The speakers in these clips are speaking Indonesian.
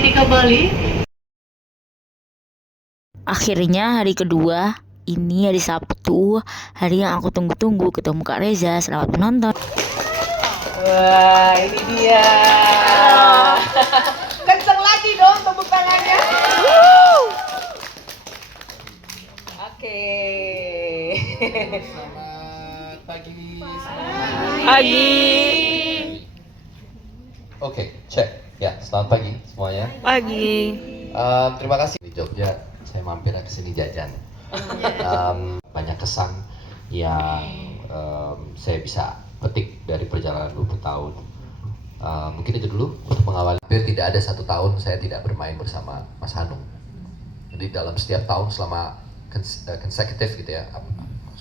Politika Bali. Akhirnya hari kedua, ini hari Sabtu, hari yang aku tunggu-tunggu, ketemu Kak Reza. Selamat menonton. Wah, ini dia. Kenceng lagi dong tepuk tangannya. Oke. Selamat pagi Pagi. Oke, cek. Ya, selamat pagi semuanya. Pagi. Terima kasih di Jogja. Saya mampir ke sini jajan. Banyak kesan yang saya bisa petik dari perjalanan 20 tahun. Mungkin itu dulu untuk mengawali. Hampir tidak ada 1 tahun saya tidak bermain bersama Mas Hanung. Jadi dalam setiap tahun selama consecutive gitu ya,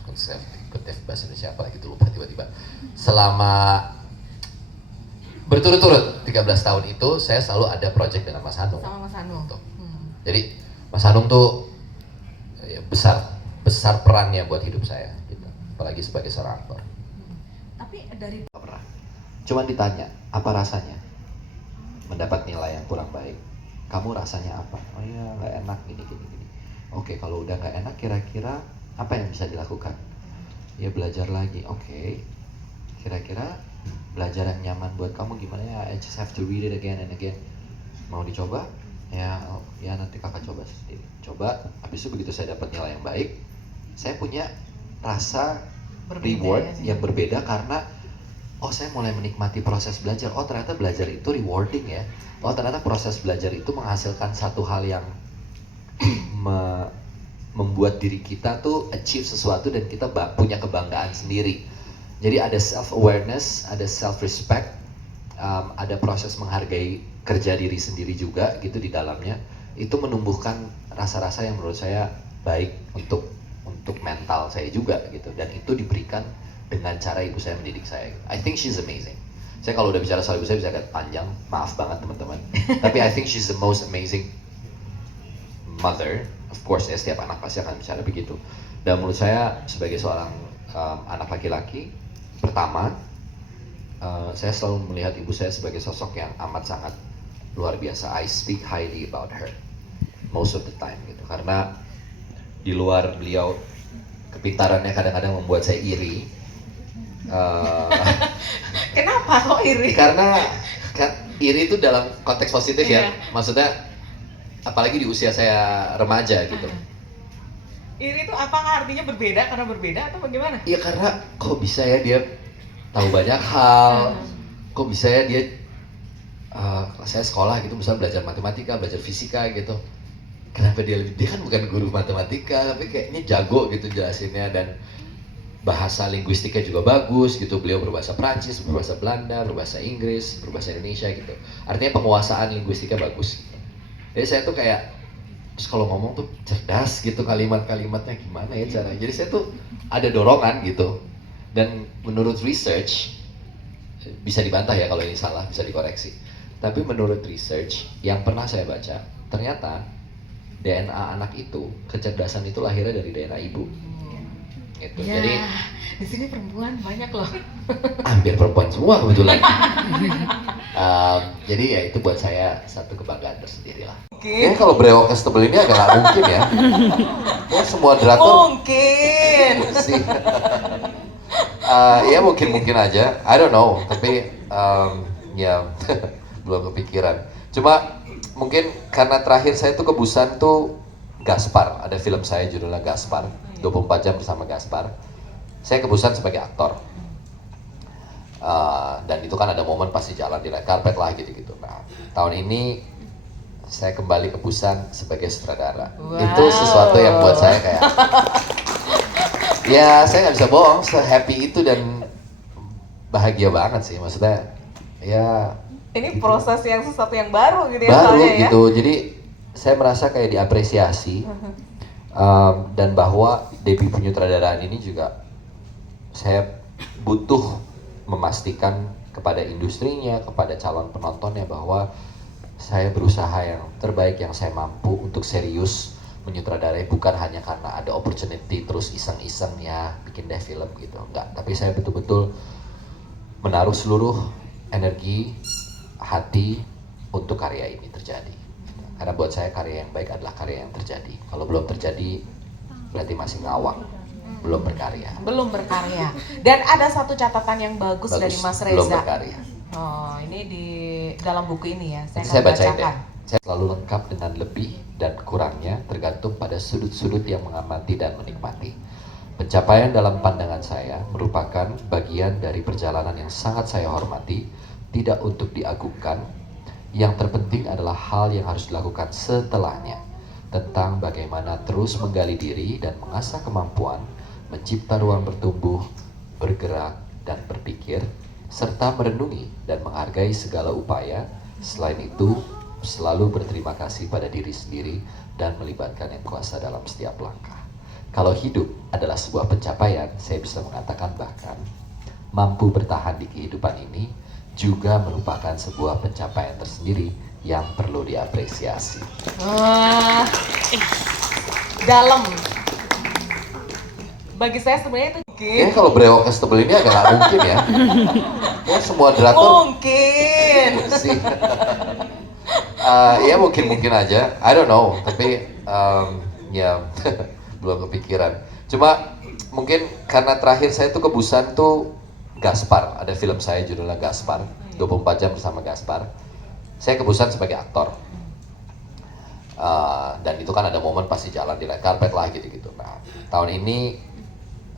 consecutive bahasa Indonesia apa gitu lupa tiba-tiba. Selama berturut-turut 13 tahun itu saya selalu ada project dengan Mas Hanung. Sama Mas Hanung. Jadi Mas Hanung tuh ya, besar perannya buat hidup saya gitu. Apalagi sebagai seorang aktor. Tapi dari Gak pernah. Cuma ditanya, apa rasanya mendapat nilai yang kurang baik? Kamu rasanya apa? Oh iya, nggak enak gini. Oke, kalau udah nggak enak, kira-kira apa yang bisa dilakukan? Ya belajar lagi. Oke, kira-kira belajar yang nyaman buat kamu gimana ya? I just have to read it again and again. Mau dicoba? Ya nanti kakak coba sendiri. Coba, habis itu begitu saya dapat nilai yang baik, saya punya rasa reward yang berbeda karena oh saya mulai menikmati proses belajar. Oh ternyata belajar itu rewarding ya. Oh ternyata proses belajar itu menghasilkan satu hal yang membuat diri kita tuh achieve sesuatu dan kita punya kebanggaan sendiri. Jadi ada self awareness, ada self respect, ada proses menghargai kerja diri sendiri juga gitu di dalamnya. Itu menumbuhkan rasa-rasa yang menurut saya baik untuk mental saya juga gitu, dan itu diberikan dengan cara ibu saya mendidik saya. I think she's amazing. Saya kalau udah bicara soal ibu saya bisa agak panjang, maaf banget teman-teman. Tapi I think she's the most amazing mother. Of course, ya, setiap anak pasti akan bicara begitu. Dan menurut saya sebagai seorang anak laki-laki pertama, saya selalu melihat ibu saya sebagai sosok yang amat sangat luar biasa. I speak highly about her most of the time gitu. Karena di luar beliau kepintarannya kadang-kadang membuat saya iri. kenapa kok iri? Karena iri itu dalam konteks positif ya. Iya. Maksudnya apalagi di usia saya remaja gitu. Iri itu apakah artinya berbeda karena berbeda atau bagaimana? Iya karena kok bisa ya dia tahu banyak hal. Kok bisa ya dia saya sekolah gitu misalnya belajar matematika, belajar fisika gitu. Kenapa dia kan bukan guru matematika tapi kayaknya jago gitu jelasinnya, dan bahasa linguistiknya juga bagus gitu. Beliau berbahasa Prancis, berbahasa Belanda, berbahasa Inggris, berbahasa Indonesia gitu. Artinya penguasaan linguistiknya bagus. Jadi saya tuh kayak terus kalau ngomong tuh cerdas gitu, kalimat-kalimatnya gimana ya caranya. Jadi saya tuh ada dorongan gitu. Dan menurut research, bisa dibantah ya kalau ini salah, bisa dikoreksi. Tapi menurut research yang pernah saya baca, ternyata DNA anak itu, kecerdasan itu lahirnya dari DNA ibu. Gitu. Ya, Jadi di sini perempuan banyak loh. hampir perempuan semua kebetulan. Jadi ya itu buat saya satu kebanggaan tersendiri lah. Ya kalau brewok tebel ini agak nggak mungkin ya. Ya semua drakor Mungkin. sih. Ya mungkin aja. I don't know. Tapi ya belum kepikiran. Cuma mungkin karena terakhir saya tuh ke Busan tuh Gaspar. Ada film saya judulnya Gaspar. 24 jam bersama Gaspar. Saya ke Busan sebagai aktor. Dan itu kan ada momen pasti jalan di red carpet lah gitu-gitu. Nah, tahun ini saya kembali ke Busan sebagai sutradara. Wow. Itu sesuatu yang buat saya kayak ya saya nggak bisa bohong, se-happy itu dan bahagia banget sih. Maksudnya ya Ini gitu. proses yang sesuatu yang baru gitu ya Baru soalnya ya. gitu. Jadi saya merasa kayak diapresiasi. Dan bahwa debut penyutradaraan ini juga saya butuh memastikan kepada industrinya, kepada calon penontonnya bahwa saya berusaha yang terbaik yang saya mampu untuk serius menyutradarai, bukan hanya karena ada opportunity terus iseng-iseng ya bikin deh film gitu, enggak. Tapi saya betul-betul menaruh seluruh energi, hati untuk karya ini terjadi. Karena buat saya karya yang baik adalah karya yang terjadi. Kalau belum terjadi berarti masih ngawang, belum berkarya. Belum berkarya. Dan ada satu catatan yang bagus dari Mas Reza. Belum berkarya. Oh, ini di dalam buku ini ya. Nanti Saya saya akan bacain bacakan. deh. Saya selalu lengkap dengan lebih dan kurangnya tergantung pada sudut-sudut yang mengamati dan menikmati. Pencapaian dalam pandangan saya merupakan bagian dari perjalanan yang sangat saya hormati, tidak untuk diagungkan. Yang terpenting adalah hal yang harus dilakukan setelahnya, tentang bagaimana terus menggali diri dan mengasah kemampuan, mencipta ruang bertumbuh, bergerak, dan berpikir, serta merenungi dan menghargai segala upaya. Selain itu, selalu berterima kasih pada diri sendiri dan melibatkan yang kuasa dalam setiap langkah. Kalau hidup adalah sebuah pencapaian, saya bisa mengatakan bahkan mampu bertahan di kehidupan ini juga merupakan sebuah pencapaian tersendiri yang perlu diapresiasi. Wah, dalam. Bagi saya sebenarnya itu Kayaknya kalau brewoknya setebel ini agak nggak mungkin ya. Ya semua drakor mungkin. sih. Ya mungkin aja. I don't know. Tapi ya belum kepikiran. Cuma mungkin karena terakhir saya tuh ke Busan tuh Gaspar. Ada film saya judulnya Gaspar. 24 jam bersama Gaspar. Saya ke Busan sebagai aktor. Dan itu kan ada momen pasti jalan di red carpet lah gitu-gitu. Nah, tahun ini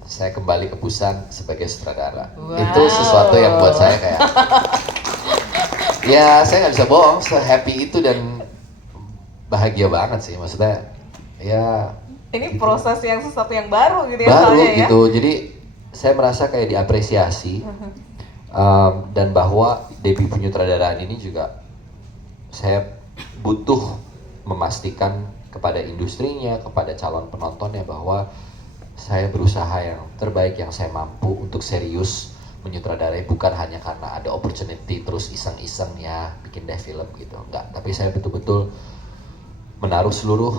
saya kembali ke Busan sebagai sutradara. Wow. Itu sesuatu yang buat saya kayak ya saya nggak bisa bohong, se-happy itu dan bahagia banget sih. Maksudnya ya Ini gitu. proses yang sesuatu yang baru gitu ya. Baru soalnya, gitu, jadi saya merasa kayak diapresiasi. Dan bahwa debut penyutradaraan ini juga saya butuh memastikan kepada industrinya, kepada calon penontonnya bahwa saya berusaha yang terbaik yang saya mampu untuk serius menyutradarai, bukan hanya karena ada opportunity terus iseng-iseng ya bikin deh film gitu, enggak. Tapi saya betul-betul menaruh seluruh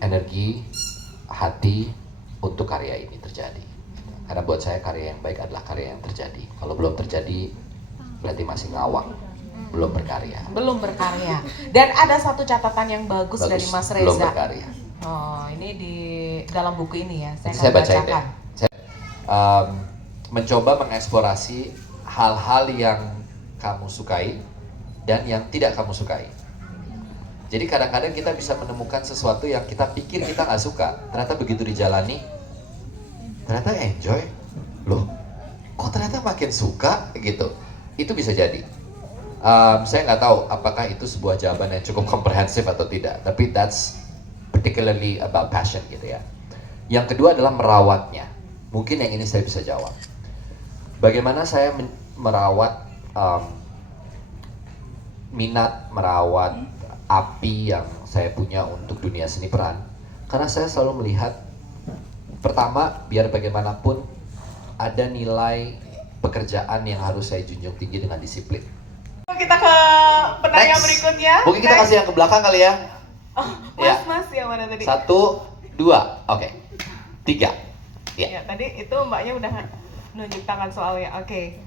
energi, hati untuk karya ini terjadi. Karena buat saya karya yang baik adalah karya yang terjadi. Kalau belum terjadi berarti masih ngawang, belum berkarya. Belum berkarya. Dan ada satu catatan yang bagus dari Mas Reza. Belum berkarya. Oh, ini di dalam buku ini ya. Nanti Saya saya akan bacain deh. bacakan. Saya mencoba mengeksplorasi hal-hal yang kamu sukai dan yang tidak kamu sukai. Jadi kadang-kadang kita bisa menemukan sesuatu yang kita pikir kita nggak suka, ternyata begitu dijalani, ternyata enjoy. Loh, kok ternyata makin suka gitu. Itu bisa jadi. Saya nggak tahu apakah itu sebuah jawaban yang cukup komprehensif atau tidak, tapi that's particularly about passion gitu ya. Yang kedua adalah merawatnya. Mungkin yang ini saya bisa jawab. Bagaimana saya merawat minat, merawat api yang saya punya untuk dunia seni peran. Karena saya selalu melihat, pertama, biar bagaimanapun ada nilai pekerjaan yang harus saya junjung tinggi dengan disiplin. Kita ke penanya Next. berikutnya. Mungkin kita kasih yang ke belakang kali ya. Ya. Mas yang mana tadi? 1, 2, oke. 3. Ya. Ya, tadi itu mbaknya udah nunjuk tangan soalnya. Oke.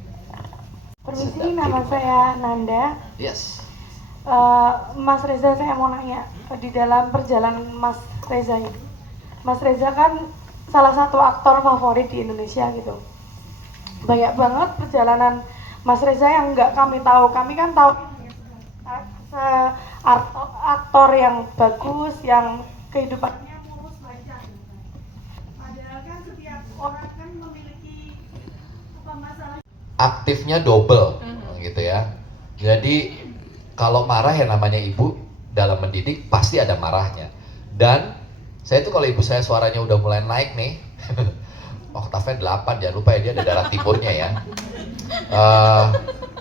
Permisi, Sedap nama hidup. saya Nanda. Yes. Mas Reza, saya mau nanya, di dalam perjalanan Mas Reza ini, Mas Reza kan salah satu aktor favorit di Indonesia gitu. Banyak banget perjalanan Mas Reza yang nggak kami tahu. Kami kan tahu aktor yang bagus, yang kehidupannya mulus lancar. Padahal kan setiap orang kan memiliki masalah. Aktifnya double gitu ya. Jadi kalau marah ya namanya ibu dalam mendidik pasti ada marahnya. Dan saya tuh kalau ibu saya suaranya udah mulai naik nih, oktavnya 8, jangan lupa ya dia ada darah timurnya ya.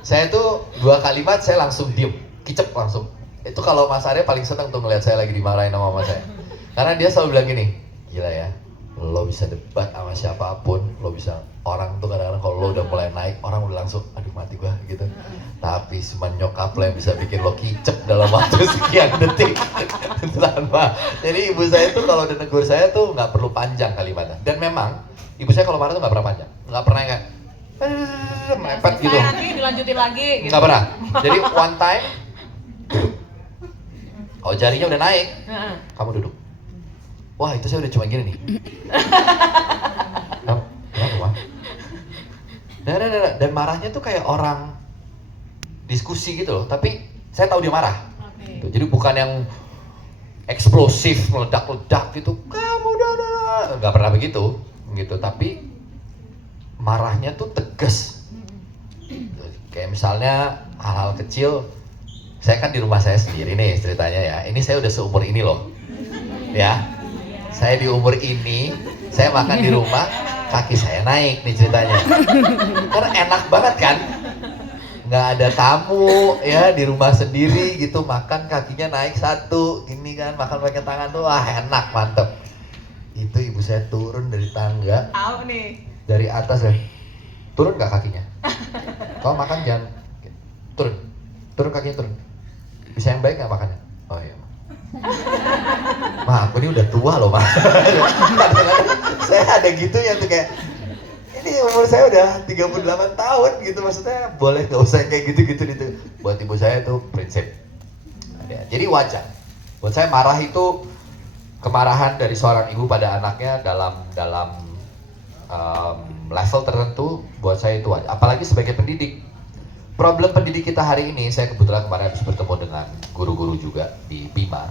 Saya tuh 2 kalimat saya langsung diem, kicep langsung. Itu kalau Mas Arya paling seneng tuh ngeliat saya lagi dimarahin sama mama saya. Karena dia selalu bilang gini, gila ya, lo bisa debat sama siapapun, lo bisa, orang tuh kadang-kadang kalau lo udah mulai naik, orang udah langsung, aduh mati gua gitu. Tapi cuma nyokap lo yang bisa bikin lo kicep dalam waktu sekian detik. Tanpa. Jadi ibu saya tuh kalau udah negur saya tuh nggak perlu panjang kalimatnya. Dan memang ibu saya kalau marah tuh nggak pernah panjang, nggak pernah kayak mepet gitu. Nanti dilanjutin lagi gitu. Nggak pernah. Jadi one time, Oh jarinya udah naik, Heeh. kamu duduk. Wah itu saya udah cuma gini nih. Kenapa Wah? Dan marahnya tuh kayak orang diskusi gitu loh, tapi saya tahu dia marah. Oke. Gitu. Jadi bukan yang eksplosif, meledak-ledak gitu, kamu udah nggak pernah begitu, gitu. Tapi marahnya tuh tegas. Kayak misalnya hal-hal kecil, saya kan di rumah saya sendiri nih ceritanya ya. Ini saya udah seumur ini loh, ya. Saya di umur ini, saya makan di rumah, kaki saya naik nih ceritanya. Karena enak banget kan, nggak ada tamu ya, di rumah sendiri gitu, makan kakinya naik satu, gini kan, makan pakai tangan tuh, wah enak, mantep. Itu ibu saya turun dari tangga, Tahu nih. dari atas ya, turun nggak kakinya? Kalau makan jangan, turun kakinya turun. Bisa yang baik nggak makannya? Oh iya. Ma, aku ini udah tua loh, Ma. Kadang-kadang saya ada gitu yang tuh kayak, ini umur saya udah 38 tahun gitu, maksudnya boleh gak usah kayak gitu-gitu gitu. Buat ibu saya itu prinsip. Ya, jadi wajar. Buat saya marah itu kemarahan dari seorang ibu pada anaknya dalam level tertentu, buat saya itu wajar. Apalagi sebagai pendidik. Problem pendidik kita hari ini, saya kebetulan kemarin habis bertemu dengan guru-guru juga di Bima.